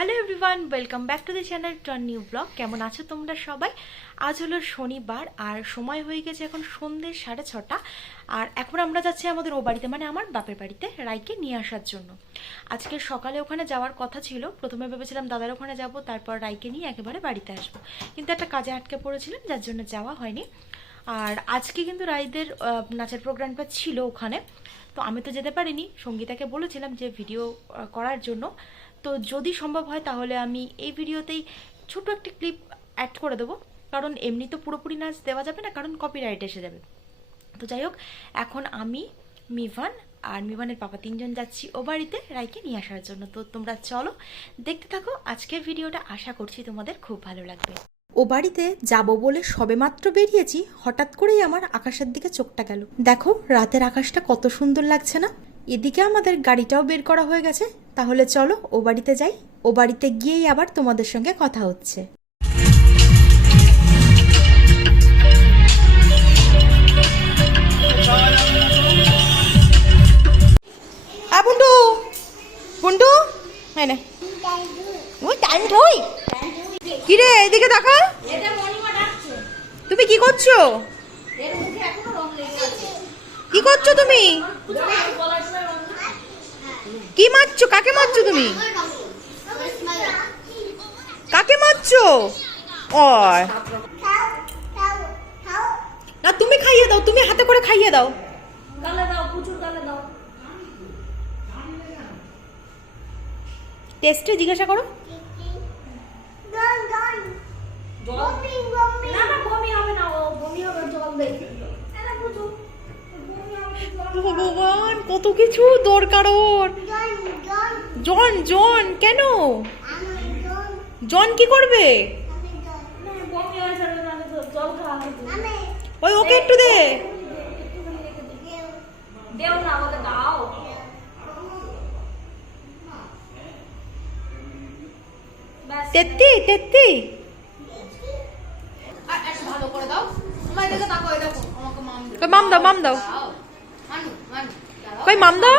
Hello everyone welcome back to the channel ton new blog কেমন আছো তোমরা সবাই? আজ হলো শনিবার আর সময় হয়ে গেছে এখন সন্ধ্যে সাড়ে ছটা। আর এখন আমরা যাচ্ছি আমাদের ও বাড়িতে মানে আমার বাপের বাড়িতে রাইকে নিয়ে আসার জন্য। আজকে সকালে ওখানে যাওয়ার কথা ছিল। প্রথমে ভেবেছিলাম দাদার ওখানে যাব তারপর রাইকে নিয়ে একেবারে বাড়িতে আসব। কিন্তু একটা কাজে আটকে পড়েছিলাম যার জন্য যাওয়া হয়নি। আর আজকে কিন্তু রাইদের আহ, নাচের প্রোগ্রামটা ছিল ওখানে। তো আমি তো যেতে পারিনি। সঙ্গীতাকে বলেছিলাম যে ভিডিও করার জন্য। তো যদি সম্ভব হয় তাহলে আমি এই ভিডিওতেই ছোট একটি ক্লিপ অ্যাড করে দেবো। কারণ এমনি তো পুরোপুরি নাচ দেওয়া যাবে না, কারণ কপিরাইট এসে যাবে। তো যাই হোক, এখন আমি মিভান আর মিভানের পাপা তিনজন যাচ্ছি ও বাড়িতে রাইকে নিয়ে আসার জন্য। তো তোমরা চলো, দেখতে থাকো, আজকের ভিডিওটা আশা করছি তোমাদের খুব ভালো লাগবে। ও বাড়িতে যাব বলে সবেমাত্র বেরিয়েছি, হঠাৎ করেই আমার আকাশের দিকে চোখটা গেল। দেখো, রাতের আকাশটা কত সুন্দর লাগছে না? এদিকে আমাদের গাড়িটাও বের করা হয়ে গেছে। তাহলে চলো, ও বাড়িতে যাই। ও বাড়িতে গিয়েই আবার তোমাদের সঙ্গে কথা হচ্ছে। আ বুন্টু! বুন্টু! হ্যাঁ রে, এদিকে দেখা। তুমি কি করছ? কি করছ তুমি? মারছো? কাকে মারছো তুমি? কাকে মারছো? না তুমি খাইয়ে দাও তুমি হাতে করে খাইয়ে দাও। টেস্টে জিজ্ঞাসা করো। ভগবান কত কিছু দরকার ওর। জন জন কেন? জন কি করবে? ওই ওকে একটু দে। তেত্তি মাম কই মাম দাও মাম দাও। কই মাম দাও?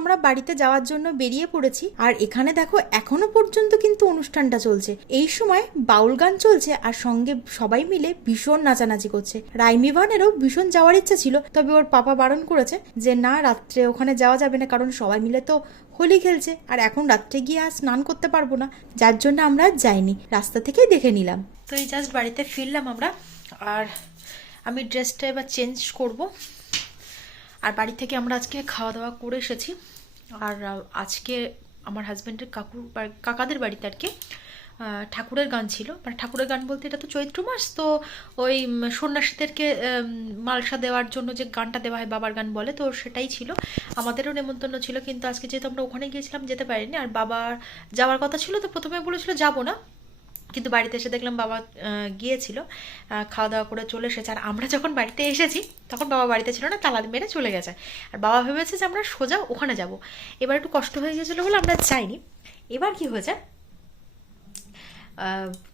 আমরা বাড়িতে যাওয়ার জন্য বেরিয়ে পড়েছি। আর এখানে দেখো, এখনও পর্যন্ত কিন্তু অনুষ্ঠানটা চলছে। এই সময় বাউল গান চলছে আর সঙ্গে সবাই মিলে ভীষণ নাচানাচি করছে। রাইমিভানেরও ভীষণ যাওয়ার ইচ্ছা ছিল, তবে ওর পাপা বারণ করেছে যে, না, রাত্রে ওখানে যাওয়া যাবে না, কারণ সবাই মিলে তো হোলি খেলছে। আর এখন রাত্রে গিয়ে আর স্নান করতে পারব না, যার জন্য আমরা যাইনি। রাস্তা থেকেই দেখে নিলাম। তো এই জাস্ট বাড়িতে ফিরলাম আমরা। আর আমি ড্রেসটা এবার চেঞ্জ করব। আর বাড়ি থেকে আমরা আজকে খাওয়া দাওয়া করে এসেছি। আর আজকে আমার হাজব্যান্ডের কাকুর কাকাদের বাড়িতে আর কি ঠাকুরের গান ছিল। মানে ঠাকুরের গান বলতে এটা তো চৈত্র মাস, তো ওই সন্ন্যাসীদেরকে মালসা দেওয়ার জন্য যে গানটা দেওয়া হয়, বাবার গান বলে, তো সেটাই ছিল। আমাদেরও নেমন্তন্ন ছিল, কিন্তু আজকে যেহেতু আমরা ওখানে গিয়েছিলাম, যেতে পারিনি। আর বাবার যাওয়ার কথা ছিল, তো প্রথমে বলেছিল, যাব না। কিন্তু বাড়িতে এসে দেখলাম বাবা গিয়েছিল খাওয়া দাওয়া করে চলে এসেছে। আর আমরা যখন বাড়িতে এসেছি, তখন বাবা বাড়িতে ছিল না, তালা মেরে চলে গেছে। আর বাবা ভেবেছে যে আমরা সোজা ওখানে যাব। এবার একটু কষ্ট হয়ে গেছিল বলে আমরা যাইনি। এবার কি হয়েছে?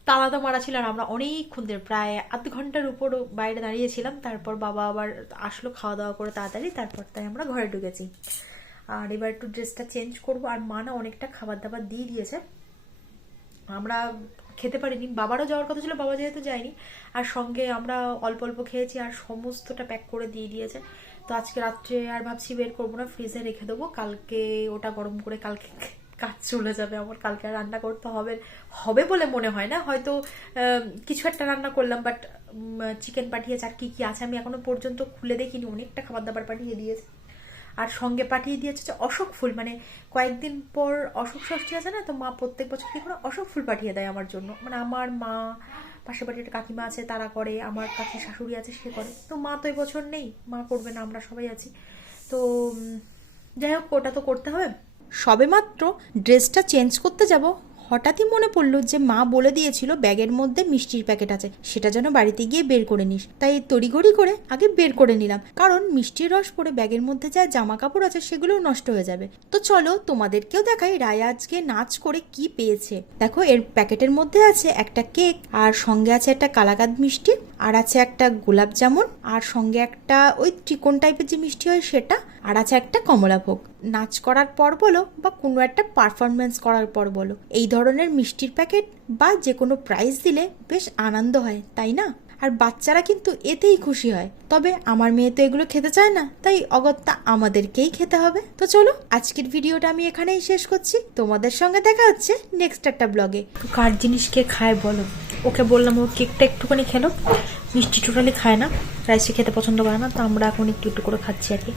তালা তো মারা ছিল আর আমরা অনেকক্ষণ ধরে, প্রায় আধ ঘণ্টার উপর বাইরে দাঁড়িয়েছিলাম তারপর বাবা আবার আসলো খাওয়া দাওয়া করে তাড়াতাড়ি। তারপর তাই আমরা ঘরে ঢুকেছি। আর এবার একটু ড্রেসটা চেঞ্জ করব। আর মা না অনেকটা খাবার দাবার দিয়ে দিয়েছে। আমরা খেতে পারিনি, বাবারও যাওয়ার কথা ছিল, বাবা যেহেতু যায়নি। আর সঙ্গে আমরা অল্প অল্প খেয়েছি আর সমস্তটা প্যাক করে দিয়ে দিয়েছে। তো আজকে রাত্রে আর ভাবছি বের করব না ফ্রিজে রেখে দেবো। কালকে ওটা গরম করে কালকে কাজ চলে যাবে আমার, কালকে রান্না করতে হবে হবে বলে মনে হয় না। হয়তো কিছু একটা রান্না করলাম বাট চিকেন পাঠিয়েছে আর কি কি আছে আমি এখনও পর্যন্ত খুলে দেখিনি, অনেকটা খাবার দাবার পাঠিয়ে দিয়েছে। আর সঙ্গে পাঠিয়ে দিয়েছে যে অশোক ফুল মানে কয়েকদিন পর অশোক ষষ্ঠী আছে না, তো মা প্রত্যেক বছর কি করে অশোক ফুল পাঠিয়ে দেয় আমার জন্য। মানে আমার মা পাশে বাড়ির কাকিমা আছে, তারা করে, আমার কাকি শাশুড়ি আছে, সে করে। তো মা তো এবছর নেই, মা করবে না, আমরা সবাই আছি। তো যাই হোক, ওটা তো করতে হবে। সবেমাত্র ড্রেসটা চেঞ্জ করতে যাব। হঠাৎই মনে পড়ল যে মা বলে দিয়েছিল ব্যাগের মধ্যে মিষ্টির প্যাকেট আছে। সেটা যেন বাড়িতে গিয়ে বের করে নিস। তাই তড়িঘড়ি করে আগে বের করে নিলাম। কারণ মিষ্টির রস পরে ব্যাগের মধ্যে যা জামা কাপড় আছে সেগুলোও নষ্ট হয়ে যাবে। তো চলো তোমাদেরকেও দেখাই রায়া আজকে নাচ করে কি পেয়েছে। দেখো, এর প্যাকেটের মধ্যে আছে একটা কেক, আর সঙ্গে আছে একটা কালাকাদ মিষ্টি, আর আছে একটা গোলাপ জামুন, আর সঙ্গে একটা ওই ত্রিকোণ টাইপের যে মিষ্টি হয় সেটা আর আছে একটা কমলাভোগ। নাচ করার পর বলো বা কোনো একটা পারফরমেন্স করার পর বলো। এই ধরনের মিষ্টির প্যাকেট বা যে কোনো প্রাইজ দিলে বেশ আনন্দ হয়, তাই না? আর বাচ্চারা কিন্তু এতেই খুশি হয়। তবে আমার মেয়ে তো এগুলো খেতে চায় না, তাই অগত্যা আমাদেরকেই খেতে হবে। তো চলো, আজকের ভিডিওটা আমি এখানেই শেষ করছি। তোমাদের সঙ্গে দেখা হচ্ছে নেক্সট একটা ব্লগে কার জিনিস কে খায় বলো? ওকে বললাম ও কেকটা একটুখানি খেলো। মিষ্টি টোটালি খায় না রাইসে খেতে পছন্দ করে না, তো আমরা এখন একটু একটু করে খাচ্ছি আর কি।